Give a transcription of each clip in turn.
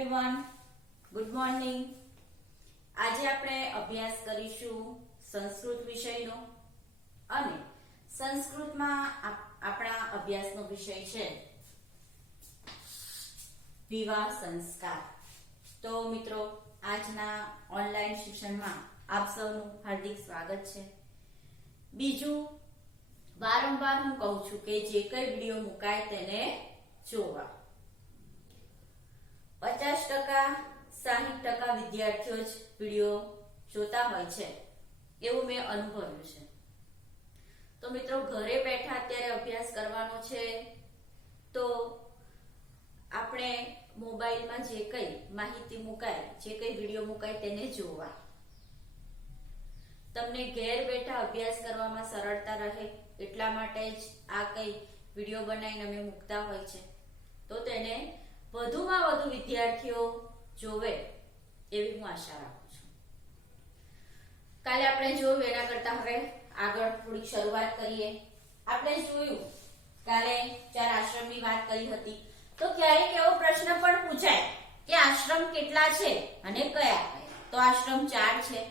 Everyone good morning આજે આપણે અભ્યાસ કરીશું સંસ્કૃત વિષયનો અને સંસ્કૃતમાં આપણા અભ્યાસનો વિષય છે વિવાહ સંસ્કાર. તો મિત્રો, આજના ઓનલાઈન શિક્ષણમાં આપ સૌનું હાર્દિક સ્વાગત છે. બીજું, વારંવાર હું કહું છું કે જે કઈ વીડિયો મુકાય તેને જોવા. પચાસ ટકા, સાહીઠ ટકા વિદ્યાર્થીઓ જ વીડિયો જોતા હોય છે. એવું મેં અનુભવ્યું છે. તો મિત્રો, ઘરે બેઠા અત્યારે અભ્યાસ કરવાનો છે, તો આપણે મોબાઈલમાં જે કઈ માહિતી મુકાય, જે કઈ વીડિયો મુકાય તેને જોવા. તમને ઘેર બેઠા અભ્યાસ કરવામાં સરળતા રહે એટલા માટે જ આ કઈ વીડિયો બનાવીને અમે મૂકતા હોય છે. તો તેને વધુમાં વધુ વિદ્યાર્થીઓ જોવે એવી હું આશા રાખું છું. કાલે આપણે જોયું એના કરતા હવે આગળ થોડી શરૂઆત કરીએ. આપણે જોયું, કાલે ચાર આશ્રમની વાત કરી હતી, તો ક્યારેક એવો પ્રશ્ન પણ પૂછાય કે આશ્રમ કેટલા છે અને કયા કયા? તો આશ્રમ ચાર છે.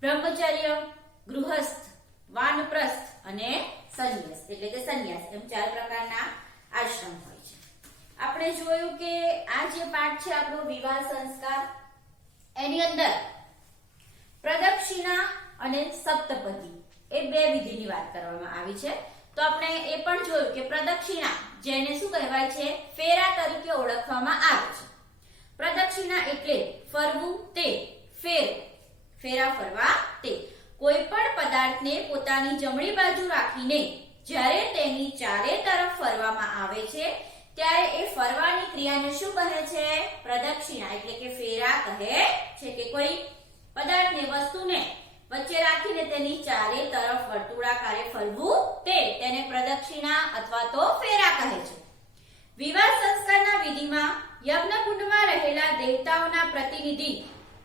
બ્રહ્મચર્ય, ગૃહસ્થ, વાનપ્રસ્થ અને સંન્યાસ. એટલે કે સંન્યાસ. એમ ચાર પ્રકારના આશ્રમ હોય છે. આપણે જોયું કે આ જે પાઠ છે, આપણો વિવાહ સંસ્કાર, એની અંદર પ્રદક્ષિણા અને સપ્તપતિ એ બે વિધિની વાત કરવામાં આવી છે. તો આપણે એ પણ જોયું કે પ્રદક્ષિણા, જેને શું કહેવાય છે? ફેરા તરીકે ઓળખવામાં આવે છે. પ્રદક્ષિણા એટલે ફરવું તે, ફેર, ફેરા ફરવા તે. કોઈ પણ પદાર્થને પોતાની જમણી બાજુ રાખીને જ્યારે તેની ચારે તરફ ફરવામાં આવે છે ત્યારે એ ફરવાની ક્રિયાને શું કહે છે? પ્રદક્ષિણા, એટલે કે ફેરા કહે છે કે કોઈ પદાર્થને, વસ્તુને વચ્ચે રાખીને તેની ચારે તરફ વર્તુળાકારે ફરવું તે તેને પ્રદક્ષિણા અથવા તો ફેરા કહે છે. વિવાહ સંસ્કારના વિધિમાં યજ્ઞકુંડમાં રહેલા દેવતાઓના પ્રતિનિધિ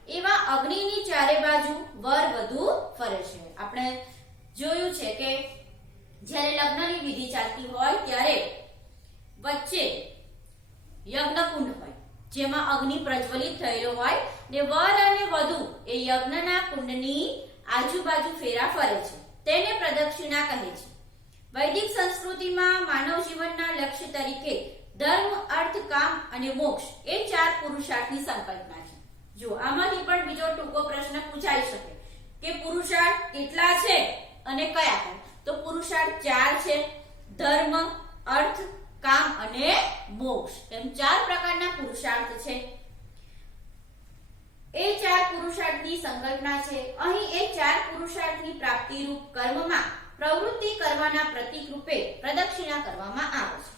એવા અગ્નિની ચારે બાજુ વર વધુ ફરે છે. આપણે જોયું છે કે જ્યારે લગ્નની વિધિ ચાલતી હોય ત્યારે વચ્ચે યજ્ઞકુંડ હોય, જેમાં અગ્નિ પ્રજ્વલિત થયેલો હોય ને વર અને વધુ એ યજ્ઞના કુંડની આજુબાજુ ફેરા ફરે છે. તેને પ્રદક્ષિણા કહે છે. વૈદિક સંસ્કૃતિમાં માનવ જીવનના લક્ષ્ય તરીકે ધર્મ, અર્થ, કામ અને મોક્ષ એ ચાર પુરુષાર્થની સંકલ્પના છે. જો આમાંથી પણ બીજો ટૂંકો પ્રશ્ન પૂછાઈ શકે કે પુરુષાર્થ કેટલા છે અને કયા કયા? તો પુરુષાર્થ ચાર છે. ધર્મ, અર્થ કામ અને મોક્ષ. એમ ચાર પ્રકારના પુરુષાર્થ છે. એ ચાર પુરુષાર્થની સંકલ્પના છે. અહીં એ ચાર પુરુષાર્થની પ્રાપ્તિ રૂપ કર્મમાં પ્રવૃત્તિ કરવાના પ્રતીક રૂપે પ્રદક્ષિણા કરવામાં આવે છે.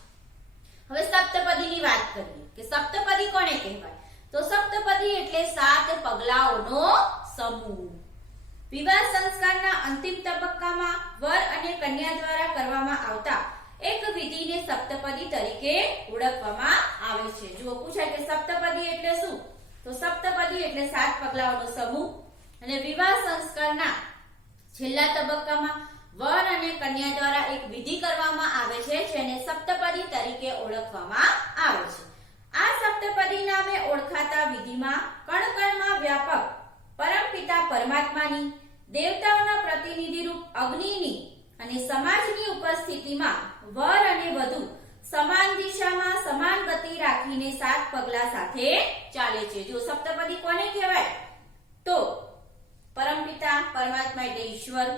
હવે સપ્તપદીની વાત કરીએ કે સપ્તપદી કોને કહેવાય? તો સપ્તપદી એટલે સાત પગલાઓનો સમૂહ. વિવાહ સંસ્કારના અંતિમ તબક્કામાં વર અને કન્યા દ્વારા કરવામાં આવતા એક વિધિને સપ્તપદી તરીકે ઓળખવામાં આવે છે. જો પૂછાય કે સપ્તપદી એટલે શું? તો સપ્તપદી એટલે સાત પગલાઓનો સમૂહ અને વિવાહ સંસ્કારના છેલ્લા તબક્કામાં વર અને કન્યા દ્વારા એક વિધિ કરવામાં આવે છે, જેને સપ્તપદી તરીકે ઓળખવામાં આવે છે. આ સપ્તપદી નામે ઓળખાતા વિધિમાં કણકણમાં વ્યાપક પરમપિતા પરમાત્માની, દેવતાઓના પ્રતિનિધિ રૂપ અગ્નિની અને સમાજની ઉપસ્થિતિમાં વર અને વધુ સમાન દિશામાં સમાન ગતિ રાખીને સાત પગલા સાથે ચાલે છે. જો સપ્તપદી કોને કહેવાય? તો પરમપિતા, પરમાત્મા એટલે ઈશ્વર,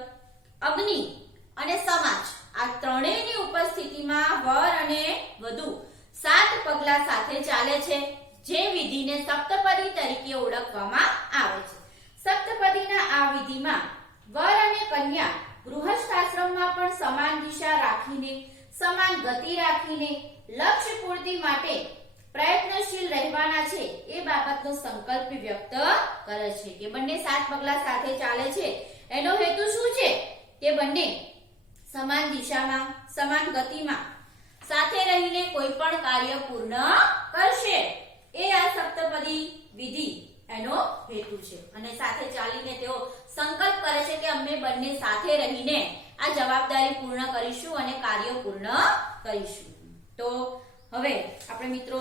અગ્નિ અને સમાજ. આ ત્રણેયની ઉપસ્થિતિમાં વર અને વધુ સાત પગલા સાથે ચાલે છે, જે વિધિને સપ્તપદી તરીકે ઓળખવામાં આવે છે. સપ્તપદીના આ વિધિમાં વર અને કન્યા ગૃહસ્થાશ્રમમાં પણ સમાન દિશા રાખીને, સમાન ગતિ રાખીને લક્ષ્ય પૂર્તિ માટે પ્રયત્નશીલ રહેવાના છે એ બાબતનો સંકલ્પ વ્યક્ત કરે છે કે બંને સાત પગલા સાથે ચાલે છે. એનો હેતુ શું છે? કે બંને સમાન દિશામાં, સમાન ગતિમાં સાથે રહીને કોઈ પણ કાર્ય પૂર્ણ કરશે. એ આ સપ્તપદી વિધિ એનો હેતુ છે. અને સાથે ચાલીને તેઓ સંકલ્પ કરે છે કે અમે બંને સાથે રહીને આ જવાબદારી પૂર્ણ કરીશું અને કાર્ય પૂર્ણ કરીશું. તો હવે આપણે મિત્રો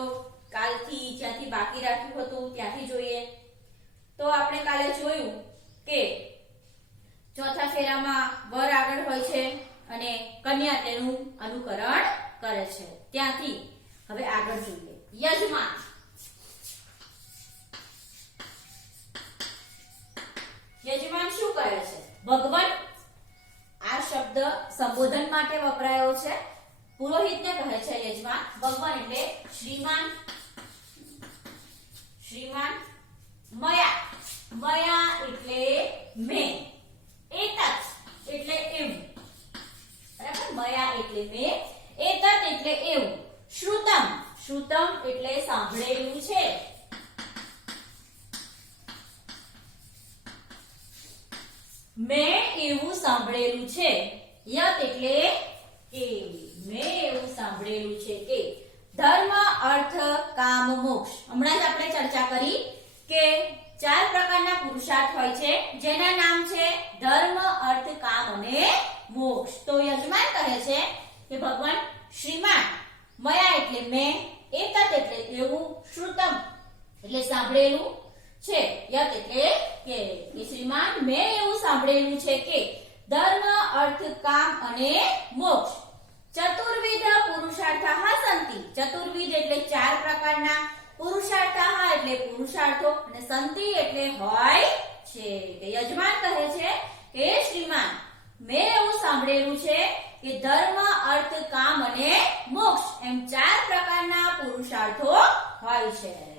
કાલથી જ્યાંથી બાકી રાખ્યું હતું ત્યાંથી જોઈએ. તો આપણે કાલે જોયું કે ચોથા ફેરામાં વર આગળ હોય છે અને કન્યા તેનું અનુકરણ કરે છે. ત્યાંથી હવે આગળ જોઈએ. યજમાન. કરે છે. ભગવાન આ શબ્દ સંબોધન માટે વપરાયો છે. પુરોહિતને કહે છે યજમાન, ભગવાન એટલે શ્રીમાન શ્રીમાન મયા. મયા એટલે મેં. એતત એટલે એવું. બરાબર? મયા એટલે મેં. એતત એટલે એવું. શ્રુતમ. શ્રુતમ એટલે સાંભળેલું છે. મેં એવું સાંભળેલું છે. યત એટલે કે, મેં એવું સાંભળેલું છે કે ધર્મ, અર્થ, કામ, મોક્ષ. હમણાં જ આપણે ચર્ચા કરી કે ચાર પ્રકારના પુરુષાર્થ હોય છે. જેના નામ છે ધર્મ, અર્થ, કામ અને મોક્ષ. તો યજમાન કહે છે કે ભગવાન, શ્રીમાન, મયા એટલે મેં, એકત એટલે એવું, શ્રુતમ એટલે સાંભળેલું છે. યત એટલે કે શ્રીમાન મેં એવું સાંભળેલું છે કે ધર્મ, અર્થ, કામ અને મોક્ષ. ચતુર્વિધ પુરુષાર્થાહ સંતિ. ચતુર્વિધ એટલે ચાર પ્રકારના પુરુષાર્થાહ એટલે પુરુષાર્થો અને સંતિ એટલે હોય છે. કે યજમાન કહે છે કે શ્રીમાન. મેં એવું સાંભળેલું છે કે ધર્મ, અર્થ, કામ અને મોક્ષ એમ ચાર પ્રકારના પુરુષાર્થો હોય છે.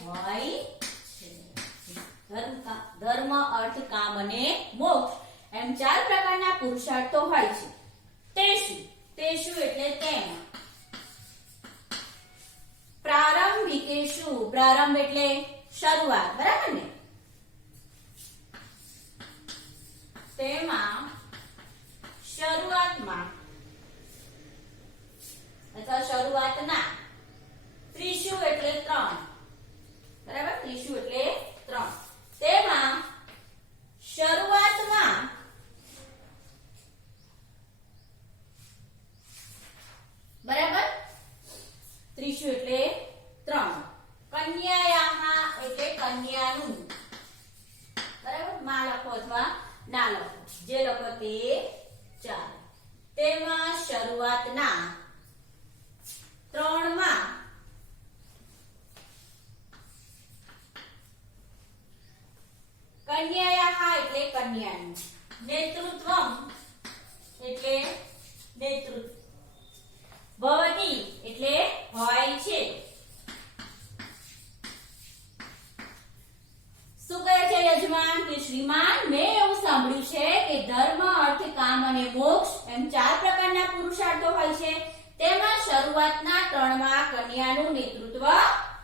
હોય છે ધર્મ અર્થ, કામ અને મોક્ષ એમ ચાર પ્રકારના પુરુષાર્થો હોય છે. તે શું શું એટલે તેમાં. પ્રારંભિકેશુ. પ્રારંભ એટલે શરૂઆત. બરાબર ને? તેમાં શરૂઆતમાં અથવા શરૂઆતના ત્રીસુ એટલે ત્રણ બરાબર ત્રીસુ એટલે ત્રણ તેમાં શરૂઆતમાં બરાબર ત્રીસુ એટલે ત્રણ કન્યાયાહા એટલે કન્યાનું બરાબરમાં લખો અથવા ના લખો જે લખો તે ચાલે તેમાં શરૂઆતના ત્રણમાં કન્યાયાહા એટલે કન્યાનું. નેતૃત્વમ એટલે નેતૃત્વ. ભવતી એટલે હોય છે. શું કહે છે યજમાન? કે શ્રીમાન, મેં એવું સાંભળ્યું છે કે ધર્મ, અર્થ, કામ અને મોક્ષ એમ ચાર પ્રકારના પુરુષાર્થો હોય છે. તેમાં શરૂઆતના ત્રણમાં કન્યાનું નેતૃત્વ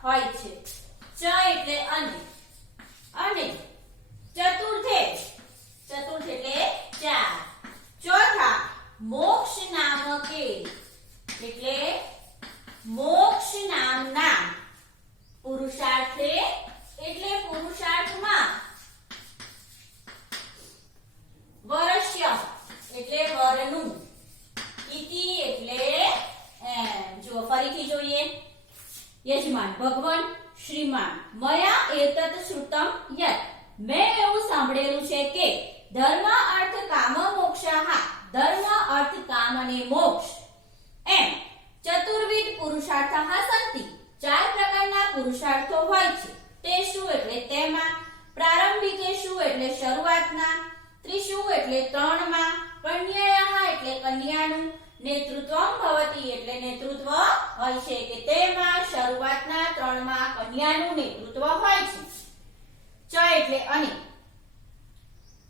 હોય છે. ચ એટલે અને. અને ચતુર્થે. ચતુર્થ એટલે ચાર. ચોથા મોક્ષ નામકે. એટલે મોક્ષ નામના પુરુષાર્થે. એટલે પુરુષાર્થમાં વર્ષ્ય એટલે વરનું ઇતિ એટલે એમ. જો ફરીથી જોઈએ યજમાન, ભગવાન શ્રીમાન. મયા એતત શ્રુતમ યત. મેં એવું સાંભળેલું છે કે ધર્મ અર્થ કામ મોક્ષાહ, ધર્મ અર્થ કામ અને મોક્ષ. એમ, ચતુર્વિધ પુરુષાર્થાહ સંતિ, ચાર પ્રકારના પુરુષાર્થો હોય છે. તે શું એટલે તેમાં પ્રારંભિકે શું એટલે શરૂઆતના, ત્રિશુ એટલે ત્રણમાં કન્યાયાહ એટલે કન્યાનું નેતૃત્વમ ભવતી એટલે નેતૃત્વ હોય છે કે તેમાં શરૂઆતના ત્રણમાં કન્યાનું નેતૃત્વ હોય છે. ચ એટલે અને.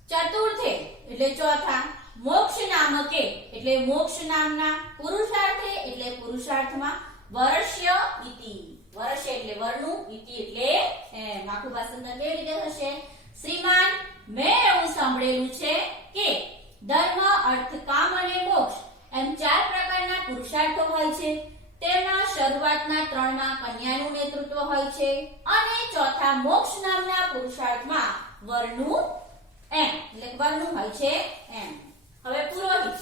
ચતુર્થે એટલે ચોથા. મોક્ષ નામકે એટલે મોક્ષ નામના પુરુષાર્થે એટલે પુરુષાર્થમાં વર્ષ્ય ઇતિ. વર્ષ એટલે વર્ણુ ઇતિ એટલે એમ આખું ભાષાંતર કેવી રીતે થશે? શ્રીમાન, મેં એવું સાંભળેલું છે કે ધર્મ અર્થ કામ અને મોક્ષ એમ ચાર પ્રકારના પુરુષાર્થો હોય છે તેમાં શરૂઆતના ત્રણમાં કન્યાનું નેતૃત્વ હોય છે ચોથા મોક્ષ નામના પુરુષાર્થમાં વરનું એમ, એટલે વરનું હોય છે એમ. હવે પુરોહિત.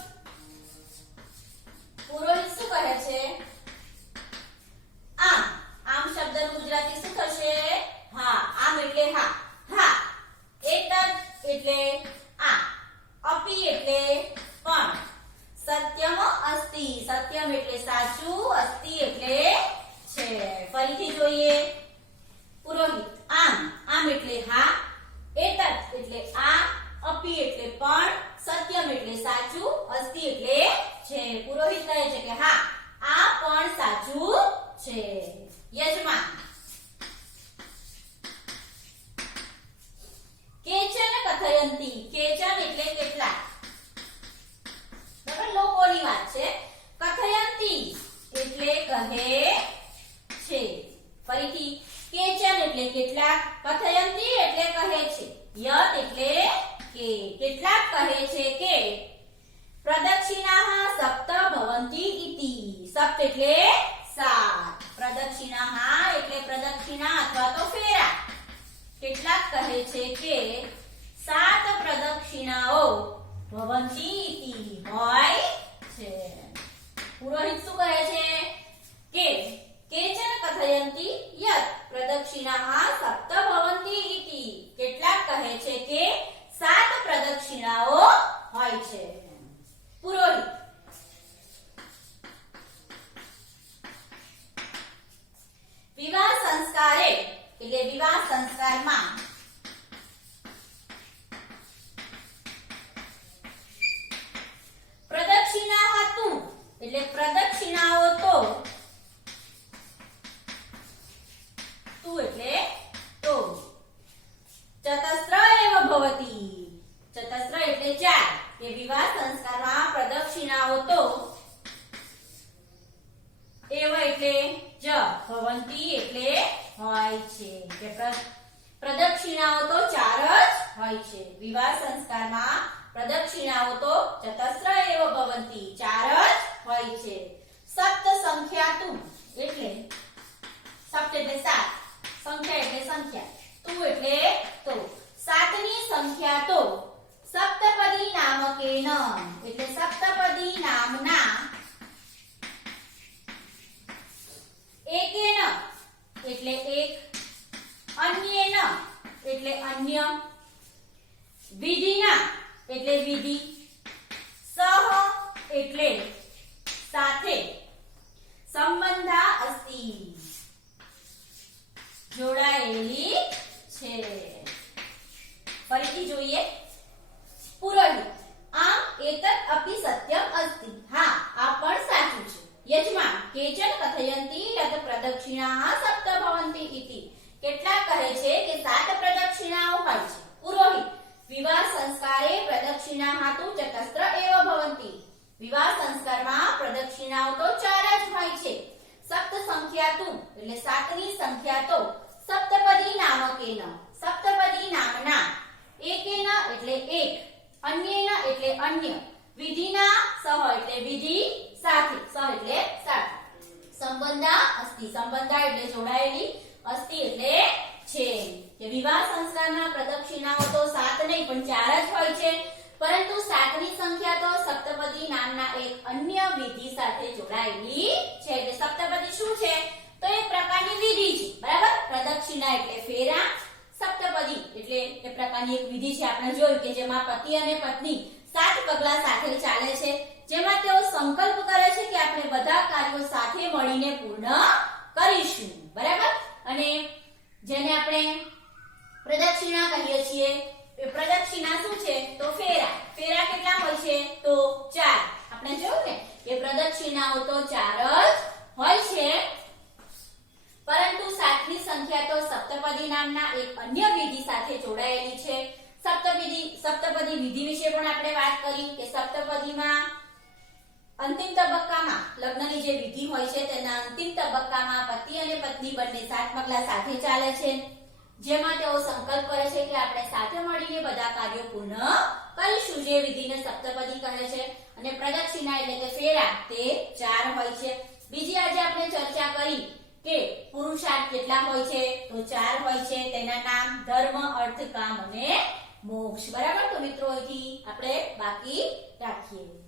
પુરોહિત શું કહે છે? આમ આમ શબ્દનું ગુજરાતી શું થશે? હા, આમ એટલે હા. હા એતદ એટલે આ અપી એટલે પણ સત્યમ અસ્તિ સત્યમ એટલે સાચું અસ્તિ એટલે છે ફરીથી જોઈએ પુરોહિત આમ આમ એટલે હા એતદ એટલે આ અપી એટલે પણ સત્યમ એટલે સાચું અસ્તિ એટલે છે પુરોહિત કહે છે કે હા આ પણ સાચું છે યજમાન કેચન કથયંતી કેચન એટલે કેટલા બરાબર? લોકોની વાત છે. કથયંતી એટલે કહે છે. ફરીથી કેચન એટલે કેટલા કથયંતી એટલે કહે છે. યત એટલે કે કેટલાક કહે છે કે પ્રદક્ષિણા સપ્ત ભવંતી ઇતિ. સપ્ત એટલે સાત. પ્રદક્ષિણા એટલે પ્રદક્ષિણા અથવા તો ફેરા. કેટલાક કહે છે કે ભવંતી ઇતિ હોય છે પુરોહિત શું કહે છે કે કેચન કથયંતી યત પ્રદક્ષિણાહ સપ્ત ભવંતી ઇતિ કેટલાક કહે છે કે સાત પ્રદક્ષિણાઓ હોય છે પુરોહિત વિવાહ સંસ્કારે એટલે વિવાહ સંસ્કારમાં પ્રદક્ષિણા હતું એટલે પ્રદક્ષિણાઓ તો તું એટલે તો ચતસ્ર એવ ભવતી ચતસ્ર એટલે ચાર કે વિવાહ સંસ્કારમાં પ્રદક્ષિણાઓ તો એવ એટલે જ ભવંતી એટલે હોય છે કે પ્ર- પ્રદક્ષિણાઓ તો ચાર જ હોય છે. વિવાહ સંસ્કારમાં પ્રદક્ષિણાઓ તો ચતસ્ત્ર એવ ભવંતી ચાર જ હોય છે. સપ્ત સંખ્યા તું એટલે સપ્ત એટલે સાત, સંખ્યા એટલે સંખ્યા તું એટલે તો સાતની સંખ્યા તો સપ્તપદી નામકેન એટલે સપ્તપદી નામના એકેન એટલે એક અન્યેન એટલે અન્ય વિધિના, એટલે વિધિ સહ એટલે સાથે સંબંધા અસ્તિ. જોડાયેલી છે. ફરીથી જોઈએ. પુરોહિત આમ એતત અપી સત્યમ અસ્તિ. હા, આ પણ સાચું છે. યજમાન, કેચન કથયંતી યત પ્રદક્ષિણા સપ્ત ભવંતી ઇતિ કેટલાક કહે છે કે સાત પ્રદક્ષિણાઓ હોય છે પુરોહિત વિવાહ સંસ્કારે પ્રદક્ષિણા હાતુ ચતસ્ત્ર એવ ભવંતી વિવાહ સંસ્કારમાં પ્રદક્ષિણાઓ તો ચાર જ હોય છે. સપ્ત સંખ્યા તું, એટલે સાતની સંખ્યા તો સપ્તપદી નામકેન સપ્તપદી નામના એકેન એટલે એક, અન્યેન એટલે અન્ય. વિધિના સહ એટલે વિધિ સાથે, સહ એટલે સાથે. સંબંધા અસ્તિ સંબંધા એટલે જોડાયેલી અસ્તિ એટલે છે કે વિવાહ સંસ્કારના પ્રદક્ષિણાઓ તો સાત નહીં, પણ ચાર જ હોય છે. પરંતુ સાતની સંખ્યા તો સપ્તપદી નામના એક અન્ય વિધિ સાથે જોડાયેલી છે. એટલે સપ્તપદી શું છે? તો એક પ્રકારની વિધિ છે. બરાબર? પ્રદક્ષિણા એટલે ફેરા. સપ્તપદી એટલે એ પ્રકારની એક વિધિ છે આપણે જોયું કે જેમાં પતિ અને પત્ની સાત પગલા સાથે ચાલે છે. જેમાં તેઓ સંકલ્પ કરે છે કે આપણે બધા કાર્યો સાથે મળીને પૂર્ણ કરીશું. બરાબર? અને જેને આપણે પ્રદક્ષિણા કહીએ છીએ પ્રદક્ષિણા શું છે? તો ફેરા. ફેરા કેટલા હોય છે? તો ચાર. આપણે જોયું ને એ પ્રદક્ષિણાઓ તો ચાર જ હોય છે. પરંતુ સાતની સંખ્યા તો સપ્તપદી નામના એક અન્ય વિધિ સાથે જોડાયેલી છે. સપ્તપદી સપ્તપદી વિધિ વિશે પણ આપણે વાત કરી કે સપ્તપદીમાં અંતિમ તબક્કામાં લગ્નની જે વિધિ હોય છે, તેના અંતિમ તબક્કામાં પતિ અને પત્ની બંને સાત પગલા સાથે ચાલે છે. જેમાં તેઓ સંકલ્પ કરે છે કે આપણે સાથે મળીને બધા કાર્યો પૂર્ણ કરીશું, જે વિધિને સપ્તપદી કહે છે. અને પ્રદક્ષિણા એટલે કે ફેરા, તે ચાર હોય છે. બીજી આજે આપણે ચર્ચા કરી કે પુરુષાર્થ કેટલા હોય છે? તો ચાર હોય છે. તેના નામ ધર્મ, અર્થ, કામ અને મોક્ષ. બરાબર? તો મિત્રો, અહીંથી આપણે બાકી રાખીએ.